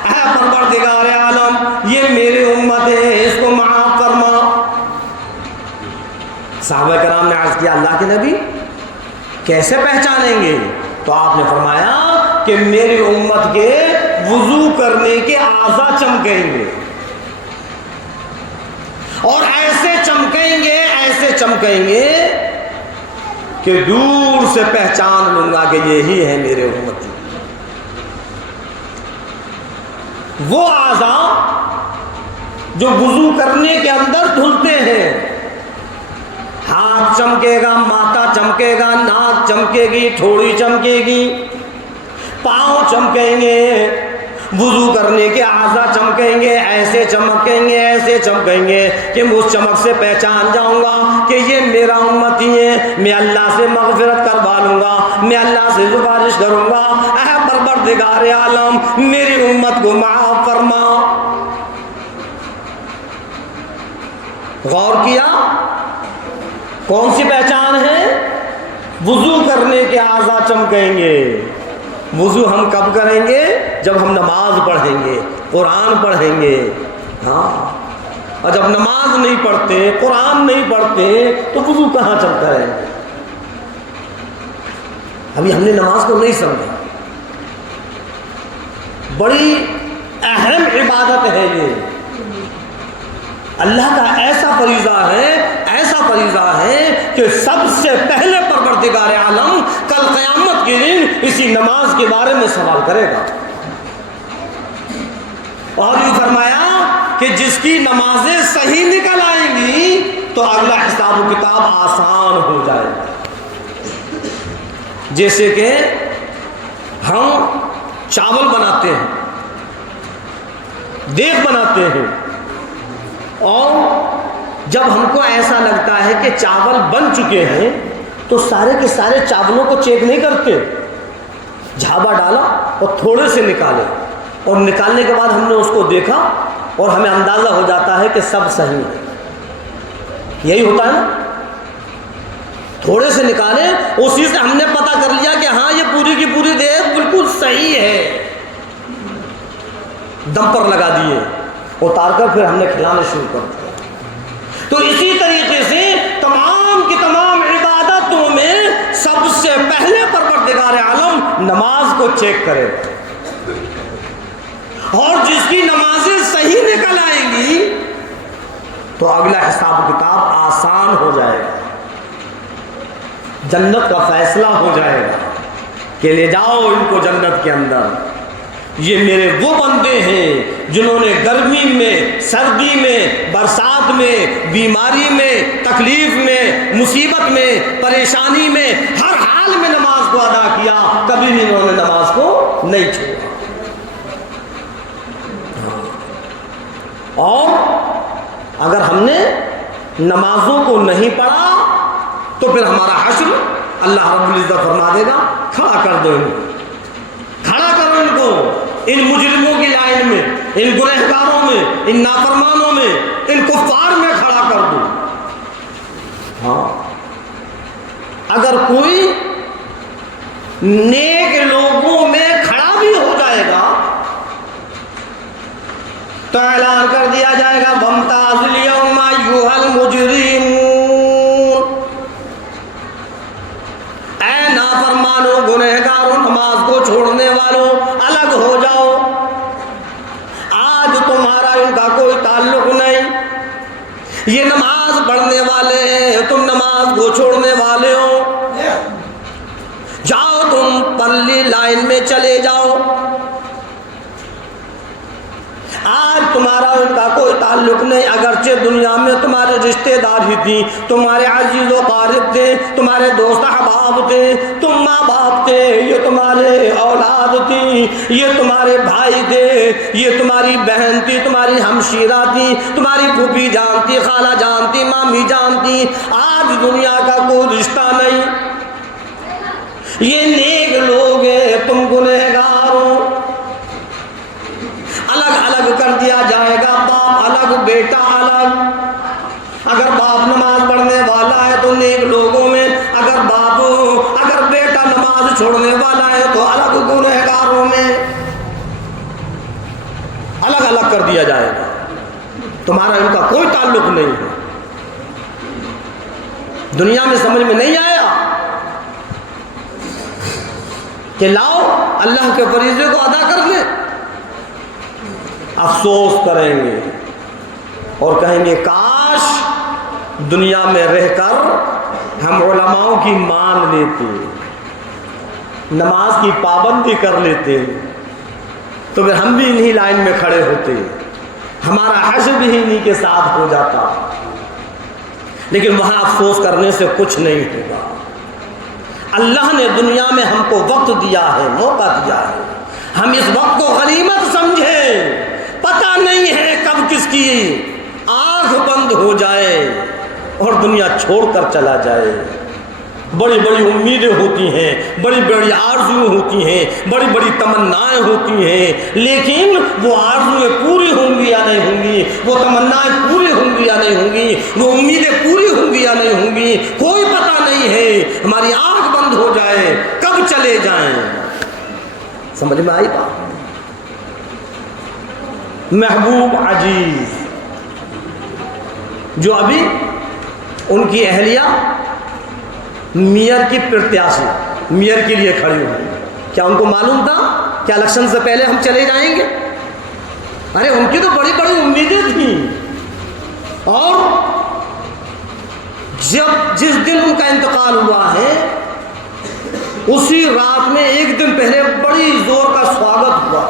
اے پروردگار عالم یہ میری امت ہے، اس کو معاف فرما۔ صحابہ کرام نے عرض کیا اللہ کے نبی کیسے پہچانیں گے؟ تو آپ نے فرمایا کہ میری امت کے وضو کرنے کے اعضاء چمکیں گے، اور ایسے چمکیں گے کہ دور سے پہچان لوں گا کہ یہی ہے میرے امتی۔ وہ اعضاء جو وضو کرنے کے اندر دھلتے ہیں، ہاتھ چمکے گا، ماتھا چمکے گا، ناک چمکے گی، تھوڑی چمکے گی، پاؤں چمکیں گے، وضو کرنے کے اعضا چمکیں گے، ایسے چمکیں گے، ایسے چمکیں گے کہ میں اس چمک سے پہچان جاؤں گا کہ یہ میرا امتی ہے، میں اللہ سے مغفرت کروا لوں گا، میں اللہ سے سفارش کروں گا، اے پروردگار عالم میری امت کو معاف فرما۔ غور کیا کون سی پہچان ہے؟ وضو کرنے کے اعضا چمکیں گے۔ وضو ہم کب کریں گے؟ جب ہم نماز پڑھیں گے، قرآن پڑھیں گے۔ ہاں، اور جب نماز نہیں پڑھتے، قرآن نہیں پڑھتے تو وضو کہاں چمکتا ہے؟ ابھی ہم نے نماز کو نہیں سمجھا۔ بڑی اہم عبادت ہے یہ، اللہ کا ایسا فریضہ ہے، ایسا فریضہ ہے کہ سب سے پہلے پروردگار عالم کل قیامت کے دن اسی نماز کے بارے میں سوال کرے گا۔ اور یہ فرمایا کہ جس کی نمازیں صحیح نکل آئیں گی تو اگلا حساب و کتاب آسان ہو جائے گا۔ جیسے کہ ہم چاول بناتے ہیں، دیگ بناتے ہیں، اور جب ہم کو ایسا لگتا ہے کہ چاول بن چکے ہیں تو سارے کے سارے چاولوں کو چیک نہیں کرتے، جھابا ڈالا اور تھوڑے سے نکالے، اور نکالنے کے بعد ہم نے اس کو دیکھا اور ہمیں اندازہ ہو جاتا ہے کہ سب صحیح ہے۔ یہی ہوتا ہے نا، تھوڑے سے نکالے، اسی سے ہم نے پتہ کر لیا کہ ہاں یہ پوری کی پوری دیگ بالکل صحیح ہے، دم پر لگا دیے، اتار کر پھر ہم نے کھلانا شروع کر دیا۔ تو اسی طریقے سے تمام کی تمام عبادتوں میں سب سے پہلے پروردگار عالم نماز کو چیک کرے گا، اور جس کی نمازیں صحیح نکل آئیں گی تو اگلا حساب کتاب آسان ہو جائے گا، جنت کا فیصلہ ہو جائے گا کہ لے جاؤ ان کو جنت کے اندر۔ یہ میرے وہ بندے ہیں جنہوں نے گرمی میں، سردی میں، برسات میں، بیماری میں، تکلیف میں، مصیبت میں، پریشانی میں، ہر حال میں نماز کو ادا کیا، کبھی بھی انہوں نے نماز کو نہیں چھوڑا۔ اور اگر ہم نے نمازوں کو نہیں پڑھا تو پھر ہمارا حشر اللہ رب العزت فرما دے گا، کھڑا کر دو ان کو، کھڑا کرو ان کو، ان مجرموں کی لائن میں، ان گنہگاروں میں، ان نافرمانوں میں، ان کفار میں کھڑا کر دو۔ ہاں، اگر کوئی نیک لوگوں میں کھڑا بھی ہو جائے گا تو اعلان کر دیا جائے گا وامتاز الیوم ایھا المجرمون، اے نافرمانوں، گنہگاروں، نماز کو چھوڑنے والوں، الگ ہو جاؤ، آج تمہارا ان کا کوئی تعلق نہیں، یہ نماز پڑھنے والے ہیں، تم نماز کو چھوڑنے والے ہو، جاؤ تم پرلی لائن میں چلے جاؤ، آج تمہارا ان کا کوئی تعلق نہیں، اگرچہ دنیا میں تمہارے رشتے دار ہی تھی، تمہارے عزیز و قارب تھے، تمہارے دوست احباب تھے، تم ماں باپ تھے، یہ تمہارے اولاد تھی، یہ تمہارے بھائی تھے، یہ تمہاری بہن تھی، تمہاری ہمشیرہ تھی، تمہاری پھوپھی جان تھی، خالہ جان تھی، مامی جان تھی، آج دنیا کا کوئی رشتہ نہیں، یہ نیک لوگ ہیں، تم گنہگار ہو، الگ الگ کر دیا جائے گا، باپ الگ، بیٹا الگ، اگر باپ نماز پڑھنے والا ہے تو نیک لوگوں میں، اگر بیٹا نماز چھوڑنے والا ہے تو الگ گنہگاروں میں، الگ الگ کر دیا جائے گا، تمہارا ان کا کوئی تعلق نہیں ہے۔ دنیا میں سمجھ میں نہیں آیا کہ لاؤ اللہ کے فریضے کو ادا کر لیں، افسوس کریں گے اور کہیں گے کاش دنیا میں رہ کر ہم علماؤں کی مان لیتے، نماز کی پابندی کر لیتے، تو پھر ہم بھی انہی لائن میں کھڑے ہوتے، ہمارا حشر بھی انہی کے ساتھ ہو جاتا، لیکن وہاں افسوس کرنے سے کچھ نہیں ہوگا۔ اللہ نے دنیا میں ہم کو وقت دیا ہے، موقع دیا ہے، ہم اس وقت کو غنیمت سمجھیں، پتہ نہیں ہے کب کس کی آنکھ بند ہو جائے اور دنیا چھوڑ کر چلا جائے۔ بڑی بڑی امیدیں ہوتی ہیں، بڑی بڑی آرزویں ہوتی ہیں، بڑی بڑی تمنائیں ہوتی ہیں، لیکن وہ آرزویں پوری ہوں گی یا نہیں ہوں گی، وہ تمنائیں پوری ہوں گی یا نہیں ہوں گی، وہ امیدیں پوری ہوں گی یا نہیں ہوں گی، کوئی پتہ نہیں ہے۔ ہماری آنکھ بند ہو جائے کب چلے جائیں۔ سمجھ میں آئی بات؟ محبوب عزیز جو ابھی ان کی اہلیہ میئر کی پرتیاشی میئر کے لیے کھڑی ہوئی، کیا ان کو معلوم تھا کہ الیکشن سے پہلے ہم چلے جائیں گے؟ ارے ان کی تو بڑی بڑی امیدیں تھیں، اور جس دن ان کا انتقال ہوا ہے اسی رات میں ایک دن پہلے بڑی زور کا سواگت ہوا،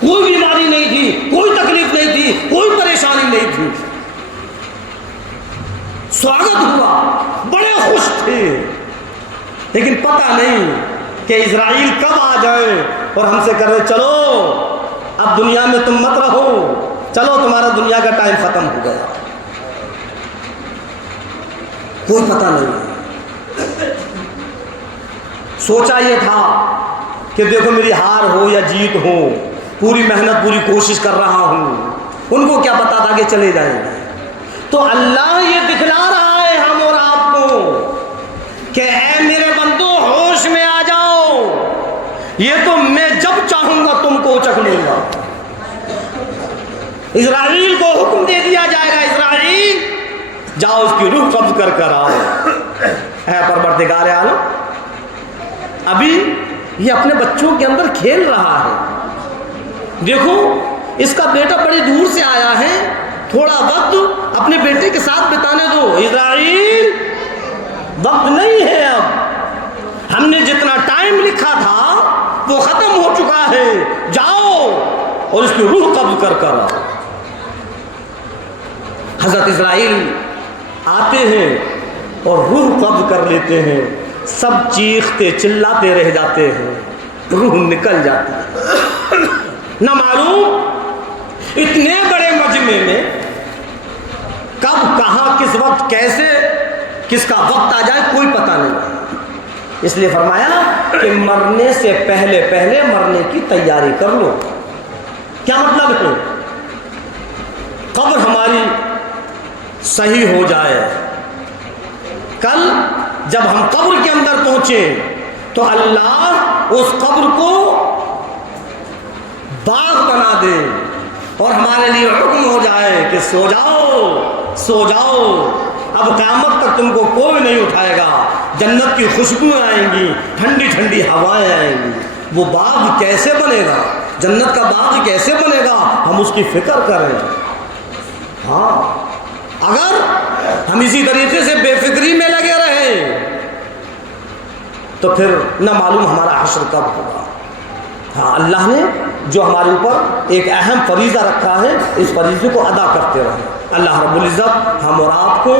کوئی بیماری نہیں تھی، کوئی تکلیف نہیں تھی، کوئی پریشانی نہیں تھی، سواگت ہوا، بڑے خوش تھے، لیکن پتہ نہیں کہ اسرائیل کب آ جائے اور ہم سے کہے چلو اب دنیا میں تم مت رہو، چلو تمہارا دنیا کا ٹائم ختم ہو گیا۔ کوئی پتہ نہیں۔ سوچا یہ تھا کہ دیکھو میری ہار ہو یا جیت ہو، پوری محنت پوری کوشش کر رہا ہوں، ان کو کیا پتا تھا کہ چلے جائیں گے۔ تو اللہ یہ دکھلا رہا ہے ہم اور آپ کو کہ اے میرے بندو ہوش میں آ جاؤ، یہ تو میں جب چاہوں گا تم کو اچک لوں گا۔ اسرائیل کو حکم دے دیا جائے گا، اسرائیل جاؤ اس کی روح قبض کر کر آؤ۔ اے پروردگار عالم، ابھی یہ اپنے بچوں کے اندر کھیل رہا ہے، دیکھو اس کا بیٹا بڑی دور سے آیا ہے، تھوڑا وقت اپنے بیٹے کے ساتھ بتانے دو۔ اسرائیل وقت نہیں ہے، اب ہم نے جتنا ٹائم لکھا تھا وہ ختم ہو چکا ہے، جاؤ اور اس کی روح قبض کر کر آؤ۔ حضرت اسرائیل آتے ہیں اور روح قبض کر لیتے ہیں، سب چیختے چلاتے رہ جاتے ہیں، روح نکل جاتی ہے۔ نہ معلوم اتنے بڑے مجمع میں کب کہاں کس وقت کیسے کس کا وقت آ جائے کوئی پتہ نہیں، اس لیے فرمایا کہ مرنے سے پہلے پہلے مرنے کی تیاری کر لو۔ کیا مطلب ہے؟ قبر ہماری صحیح ہو جائے، کل جب ہم قبر کے اندر پہنچے تو اللہ اس قبر کو باغ بنا دے اور ہمارے لیے حکم ہو جائے کہ سو جاؤ سو جاؤ، اب قیامت تک تم کو کوئی نہیں اٹھائے گا، جنت کی خوشبوئیں آئیں گی، ٹھنڈی ٹھنڈی ہوائیں آئیں گی۔ وہ باغ کیسے بنے گا، جنت کا باغ کیسے بنے گا، ہم اس کی فکر کریں۔ ہاں اگر ہم اسی طریقے سے بے فکری میں لگے رہے تو پھر نہ معلوم ہمارا حشر کب ہوگا۔ ہاں اللہ نے جو ہمارے اوپر ایک اہم فریضہ رکھا ہے، اس فریضے کو ادا کرتے رہے۔ اللہ رب العزت ہم اور آپ کو